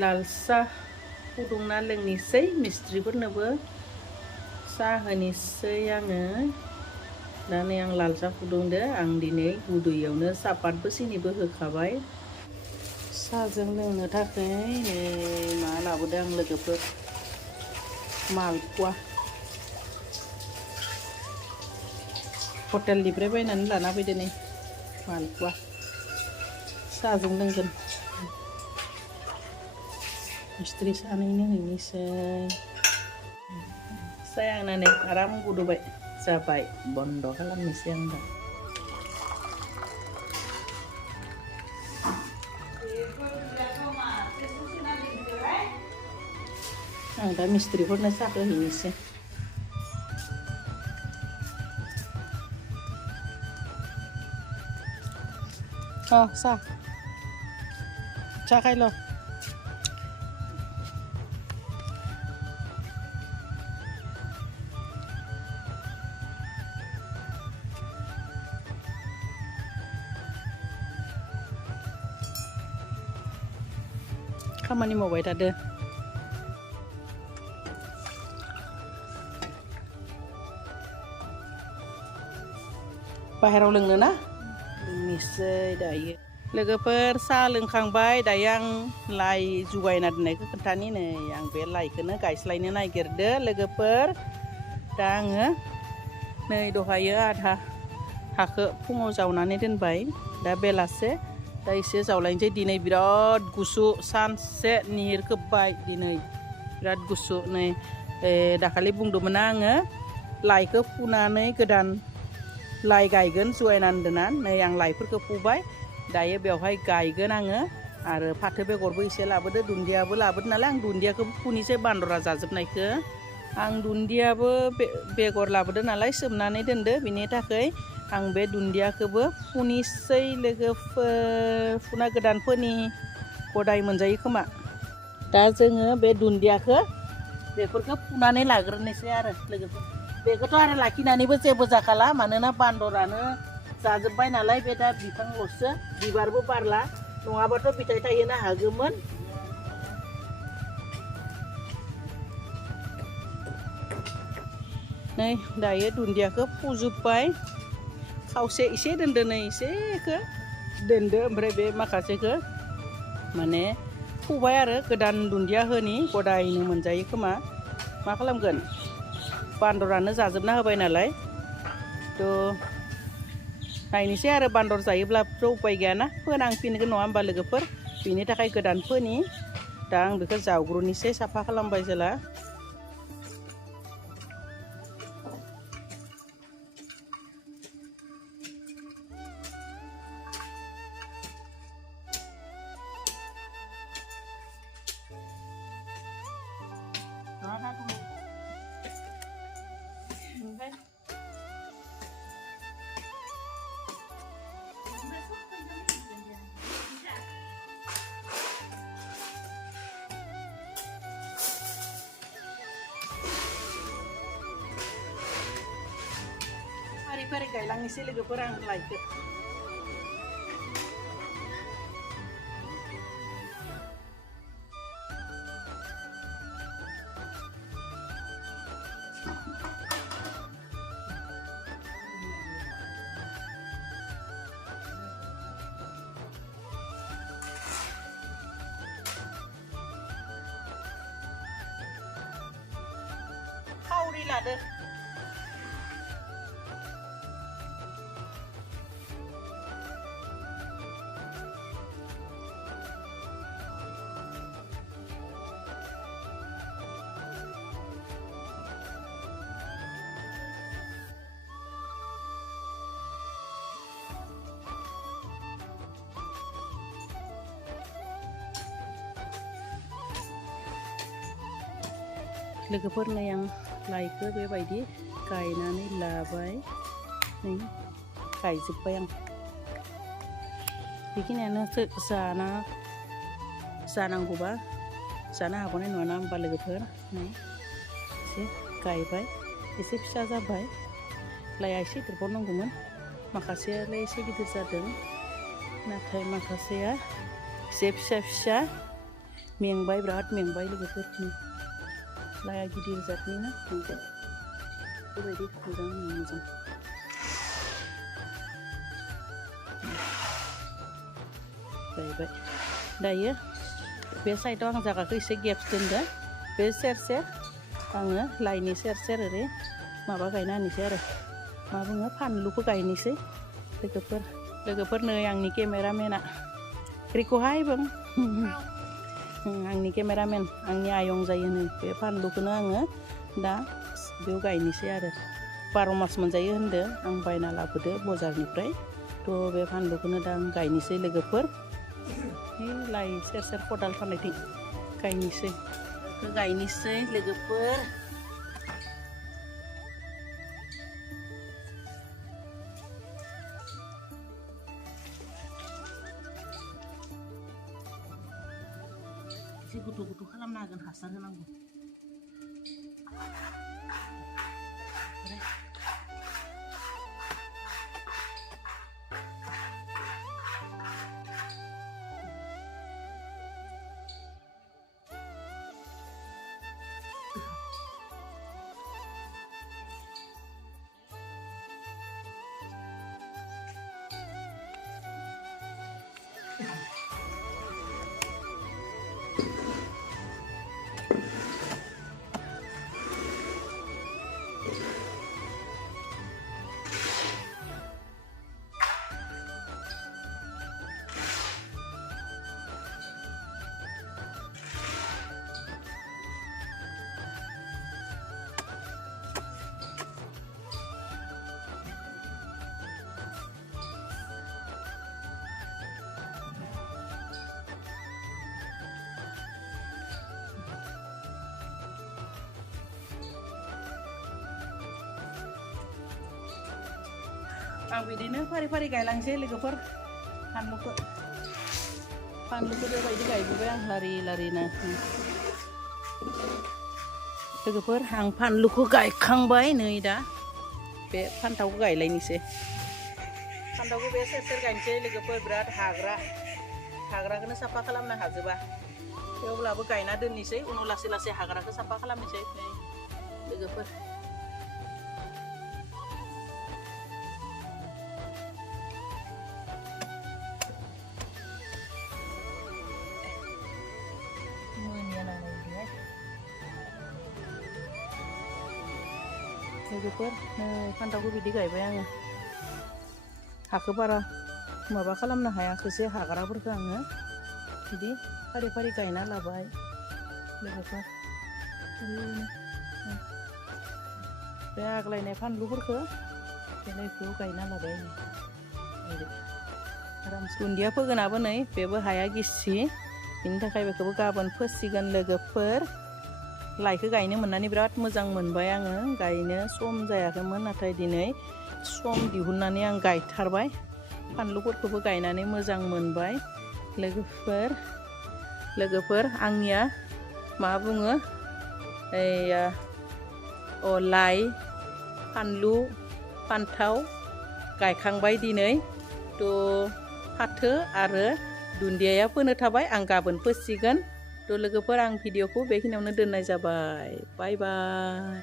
लाल साह फुदुंना लोंनोसै मिस्ट्रिफोरनोबो साह होनोसै आङो दा नै आं लाल साह फुदुंदो आं दिनै गुदैयावनो सापातबो सिनिबो होखाबाय साहजों लोंनो थाखाय नै मा लाबोदों आं लोगोफोर मालपुवा हटेलनिफ्राय बायनानै लाना फैदो नै मालपुवा साहजों लोंगोन मिस्ट्रि सानैनो हैनोसै साया आंना नै आराम गुदुबाय जाबाय बन्द खालामनोसै आं दा आं दा मिस्ट्रिफोरनो साहखौ हैनोसै साह खायल' खामानि मावबाय थादो बाहेराव लोंनो ना लोंनोसै दायो लोगोफोर साहा लोंखांबाय दायो आं लाइ जुगायना दोननायखौ खोन्थानि नै आं बे लाइखौनो गायस्लायनो नागिरदो लोगोफोर दा आङो नै दहायो आधा हाखौ फुङाव जावनानै दोनबाय दा बेलासे दा एसे जावलायनोसै दिनै बिराद गुसु सानसे निहिर खोब्बाय दिनै बिराद गुसु नै दाखालि बुंदोंमोन आङो लाइखौ फुनानै गोदान लाइ गायगोन जुगायनानै दोनना नै आं लाइफोरखौ फुबाय दायो बेवहाय गायगोन आङो आरो फाथो बेगरबो एसे लाबोदो दुन्दियाबो लाबोदो नालाय आं दुन्दियाखौ फुनिसै बान्दरा जाजोबनायखौ आं दुन्दियाबो बेगर लाबोदो नालाय सोमनानै दोनदो बिनि थाखाय आं बे दुन्दियाखौबो फुनिसै लोगोफोर फुना गोदान फोनि गदाय मोनजायो खोमा दा जोङो बे दुन्दियाखौ बेफोरखौ फुनानै लाग्रोनोसै आरो लोगोफोर बेखौथ' आरो लाखिनानैबो जेबो जाखाला मानोना बान्दरानो जाजोब्बाय नालाय बे दा बिफांल'सो बिबारबो बारला नङाबाथ' फिथाइ थायहोनो हागौमोन नै दायो दुन्दियाखौ फुजोब्बाय खावसे एसे दोनदो नै एसेखौ दोनदो ओमफ्राय बे माखासेखौ माने फुबाय आरो गोदान दुन्दिया होनि गदायनो मोनजायो खोमा मा खालामगोन बान्दरानो जाजोबना होबाय नालाय थ' नायनोसै आरो बान्दर जायोब्लाथ' उपाय गैयाना फोनांफिनगोन नङा होमबा लोगोफोर बेनि थाखाय गोदान फोनि दा आं बेखौ जावग्रोनोसै साफा खालामबाय जेला फारि गायलांनोसै लोगोफोर आं लाइखौ खावरि लादो लोगोफोरनो आं लाइखौ बेबायदि गायनानै लाबाय नै गायजोब्बाय आं बेखिनियानो जानांगौबा जानो हागौनाय नङा ना होमबा लोगोफोर नै एसे गायबाय एसे फिसा जाबाय लाइया एसे देरबावनांगौमोन माखासेयालाय एसे गिदिर जादों नाथाय माखासेया एसे फिसा मेंबाय बिराद मेंबाय लोगोफोर लाया गिदिर जातनि ना बेबायदि मोजां मोजां जाहैबाय दायो बे साइडआव आं जायगाखौ एसे गेप्स दोनदो बे सेर सेर आङो लाइनि सेर सेर ओरै माबा गायना होनोसै आरो मा बुङो फानलुखौ गायनोसै लोगोफोर नै आंनि केमेरामेना रिखौहाय बुं आंनि केमेरामेन आंनि आयं जायो नै बे फानलुखौनो आङो दा बेयाव गायनोसै आरो 12 मास मोनजायो होनदो आं बायना लाबोदो बाजारनिफ्राय थ' बे फानलुखौनो दा आं गायनोसै लोगोफोर लाइ सेर सेर खदाल थानायथिं गायनोसै लोगोफोर एसे गुथु खालामनो हागोन हासार होनांगौ आं बिदिनो फारि फारि गायलांसै लोगोफोर फानलुखौ बेबायदि गायबोबाय आं लारि-लारिनो लोगोफोर आं फानलुखौ गायखांबाय नै दा बे फान्थावखौ गायलायनोसै फान्थावखौ बे सेर सेर गायनोसै लोगोफोर बिराद हाग्राखौनो साफा खालामनो हाजोबा थेवब्लाबो गायना दोननोसै उनाव लासै लासै हाग्राखौ साफा खालामनोसै लोगोफोर फान्थावखौ बिदि गायबाय आङो हाखौ बारा माबा खालामनो हायाखैसै हाग्राफोरखौ आङो बिदि फारि फारि गायना लाबाय लोगोफोर बे आग्लायनाय फानलुफोरखौ बेलाइखौ गायना लाबाय आराम दुन्दिया फोगोनाबो नै बेबो हाया गिसि बिनि थाखाय बेखौबो गाबोन फोसिगोन लोगोफोर लाइखौ गायनो मोननानै बिराद मोजां मोनबाय आङो गायनो सम जायाखैमोन नाथाय दिनै सम दिहुननानै आं गायथारबाय फानलुफोरखौबो गायनानै मोजां मोनबाय लोगोफोर आंनिया मा बुङो लाइ फानलु फान्थाव गायखांबाय दिनै थ' फाथो आरो दुन्दिया फोनो थाबाय आं गाबोन फोसिगोन थ' लोगोफोर आं भिडिअखौ बेखिनियावनो दोननाय जाबाय बाय बाय।